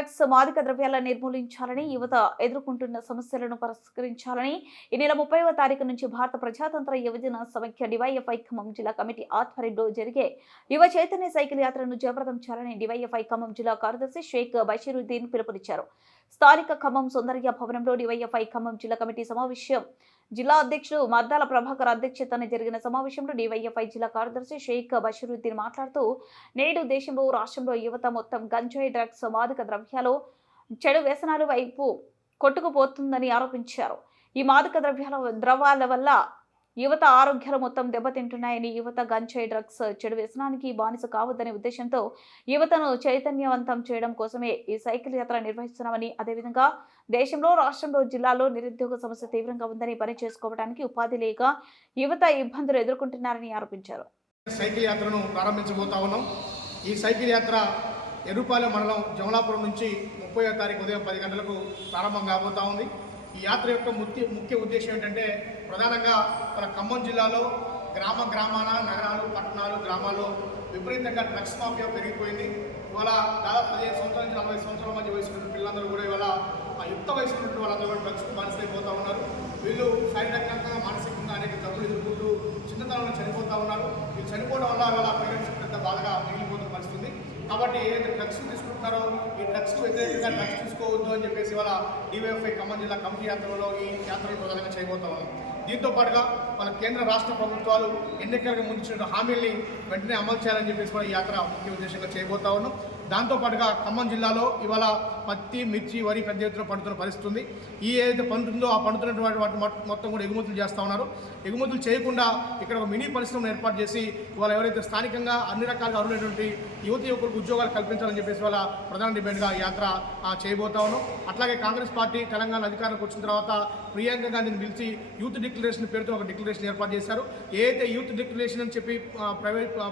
Drugs మాదక ద్రవ్యాలను నిర్మూలించాలని, యువత ఎదుర్కొంటున్న సమస్యలను పరిష్కరించాలని ఈ నెల 30వ తారీఖు నుంచి భారత ప్రజాతంత్ర యువజన సమైక్య డివైఎఫ్ఐ ఖమ్మం జిల్లా కమిటీ ఆధ్వర్యంలో జరిగే యువ చైతన్య సైకిల్ యాత్రను జయప్రదం చేయాలని డివైఎఫ్ఐ ఖమ్మం జిల్లా కార్యదర్శి షేక్ బషీరుద్దీన్ పిలుపునిచ్చారు. స్థానిక ఖమ్మం సుందరయ్య భవనంలో డివైఎఫ్ఐ ఖమ్మం జిల్లా కమిటీ సమావేశం జిల్లా అధ్యక్షుడు మద్దాల ప్రభాకర్ అధ్యక్షతన జరిగిన సమావేశంలో డివైఎఫ్ఐ జిల్లా కార్యదర్శి షేక్ బషీరుద్దీన్ మాట్లాడుతూ, నేడు దేశంలో రాష్ట్రంలో యువత మొత్తం గంజాయి, డ్రగ్స్, మాదక ద్రవ్యాలు, చెడు వ్యసనాల వైపు కొట్టుకుపోతుందని ఆరోపించారు. ఈ మాదక ద్రవ్యాల వల్ల యువత ఆరోగ్యాలు మొత్తం దెబ్బతింటున్నాయని, యువత గంజాయి, డ్రగ్స్, చెడు వ్యసనానికి బానిస కావద్దనే ఉద్దేశంతో యువతను చైతన్యవంతం చేయడం కోసమే ఈ సైకిల్ యాత్ర నిర్వహిస్తున్నామని, అదేవిధంగా దేశంలో, రాష్ట్రంలో, జిల్లాలో నిరుద్యోగ సమస్య తీవ్రంగా ఉందని, పని చేసుకోవడానికి ఉపాధి లేక యువత ఇబ్బందులు ఎదుర్కొంటున్నారని ఆరోపించారు. సైకిల్ యాత్రను ప్రారంభించబోతా ఉన్నాం. ఈ సైకిల్ యాత్ర ఎర్రుపాలెం మండలం జమలాపురం నుంచి 30వ తారీఖు ఉదయం 10 గంటలకు ప్రారంభం కాబోతా ఉంది. ఈ యాత్ర యొక్క ముఖ్య ఉద్దేశం ఏంటంటే, ప్రధానంగా మన ఖమ్మం జిల్లాలో గ్రామాన, నగరాలు, పట్టణాలు, గ్రామాల్లో విపరీతంగా డ్రగ్స్ మాఫియా పెరిగిపోయింది. ఇవాళ దాదాపు 15 సంవత్సరాల నుంచి 40 సంవత్సరాల మధ్య వయసున్న పిల్లలందరూ కూడా ఇవాళ యుక్త వయసు ఉన్నటువంటి వాళ్ళందరూ కూడా డ్రగ్స్ బానిసైపోతూ ఉన్నారు. వీళ్ళు శారీరకంగా, మానసికంగా అనేక జబ్బులు ఎదుర్కొంటూ చిన్నతనంలో చనిపోతూ ఉన్నారు. వీళ్ళు చనిపోవడం వల్ల వాళ్ళ పేరెంట్స్ పెద్ద బాధగా మిగిలిపోతున్న పరిస్థితి. కాబట్టి ఏదైతే డ్రగ్స్ తీసుకుంటున్నారో ఈ డ్రగ్స్ వ్యతిరేకంగా డ్రగ్స్ తీసుకోవద్దు అని చెప్పేసి వాళ్ళ డివైఎఫ్ఐ ఖమ్మం జిల్లా కమిటీ యాత్రలో ఈ యాత్రలు ప్రధానంగా చేయబోతా ఉన్నాం. దీంతో పాటుగా మన కేంద్ర రాష్ట్ర ప్రభుత్వాలు ఎన్నికలకు ముందు ఇచ్చిన హామీల్ని వెంటనే అమలు చేయాలని చెప్పేసి కూడా ఈ యాత్ర ముఖ్య ఉద్దేశంగా చేయబోతా ఉన్నాం. దాంతోపాటుగా ఖమ్మం జిల్లాలో ఇవాళ పత్తి, మిర్చి, వరి పెద్ద ఎత్తున పండుతున్న పరిస్థితి ఉంది. ఈ ఏదైతే పండుతుందో ఆ పండుతున్నటువంటి వాటి మొత్తం కూడా ఎగుమతులు చేస్తూ ఉన్నారు. ఎగుమతులు చేయకుండా ఇక్కడ ఒక మినీ పరిశ్రమను ఏర్పాటు చేసి ఇవాళ ఎవరైతే స్థానికంగా అన్ని రకాలుగా అర్హులైనటువంటి యువకులకు ఉద్యోగాలు కల్పించాలని చెప్పేసి వాళ్ళ ప్రధాన డిమాండ్గా ఈ యాత్ర చేయబోతా ఉన్నాం. అట్లాగే కాంగ్రెస్ పార్టీ తెలంగాణ అధికారంలోకి వచ్చిన తర్వాత ప్రియాంక గాంధీని పిలిచి యూత్ డిక్లరేషన్ పేరుతో ఒక డిక్లరేషన్ ఏర్పాటు చేశారు. ఏదైతే యూత్ డిక్లరేషన్ అని చెప్పి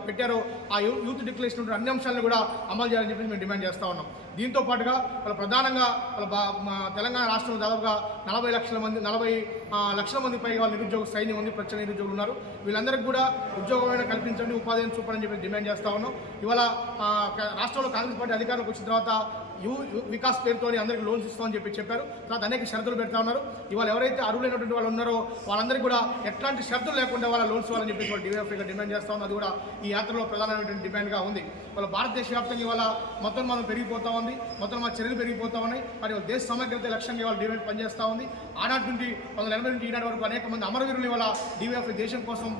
పెట్టారో ఆ యూత్ డిక్లరేషన్ అన్ని అంశాలను కూడా అమలు చేయాలని చెప్పి మేము డిమాండ్ చేస్తూ ఉన్నాం. దీంతో పాటుగా వాళ్ళ ప్రధానంగా తెలంగాణ రాష్ట్రంలో దాదాపుగా 40 లక్షల మంది పైగా వాళ్ళ నిరుద్యోగ సైన్యం ఉంది, ప్రత్యేక నిరుద్యోగులు ఉన్నారు. వీళ్ళందరికీ కూడా ఉద్యోగమైన కల్పించండి, ఉపాధిని చూపని చెప్పి డిమాండ్ చేస్తూ ఉన్నాం. ఇవాళ రాష్ట్రంలో కాంగ్రెస్ పార్టీ అధికారంలోకి వచ్చిన తర్వాత వికాస్ పేరుతో అందరికీ లోన్స్ ఇస్తామని చెప్పారు. తర్వాత అనేక షరతులు పెడతా ఉన్నారు. ఇవాళ ఎవరైతే అర్హులైనటువంటి వాళ్ళు ఉన్నారో వాళ్ళందరికీ కూడా ఎట్లాంటి షరతులు లేకుండా వాళ్ళ లోన్స్ ఇవ్వాలని చెప్పేసి వాళ్ళు డివైఎఫ్ఐగా డిమాండ్ చేస్తా ఉంది. అది కూడా ఈ యాత్రలో ప్రధానమైనటువంటి డిమాండ్గా ఉంది. వాళ్ళ భారతదేశ వ్యాప్తంగా ఇవాళ మొత్తం మనం పెరిగిపోతూ ఉంది, మొత్తం మా చర్యలు పెరిగిపోతూ ఉన్నాయి. మరి దేశ సమగ్రత లక్ష్యంగా ఇవాళ డివైఎఫ్ పనిచేస్తూ ఉంది. ఆనాటి నుండి 1980 నుంచి ఈనాటి వరకు అనేక మంది అమరవీరులు ఇవాళ డివైఎఫ్ఐ దేశం కోసం,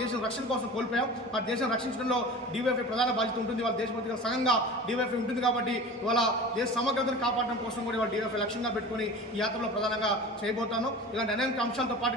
దేశం రక్షణ కోసం కోల్పోయాం. ఆ దేశం రక్షించడంలో డివైఎఫ్ఐ ప్రధాన బాధ్యత ఉంటుంది. వాళ్ళ దేశభక్తిగా సగంగా డివైఎఫ్ఐ ఉంటుంది. కాబట్టి ఇవాళ దేశ సమగ్రతను కాపాడడం కోసం కూడా ఇవాళ డివైఎఫ్ఐ లక్ష్యంగా పెట్టుకుని ఈ యాత్రలో ప్రధానంగా చేయబోతాను. ఇలాంటి అనేక అంశాలతో పాటు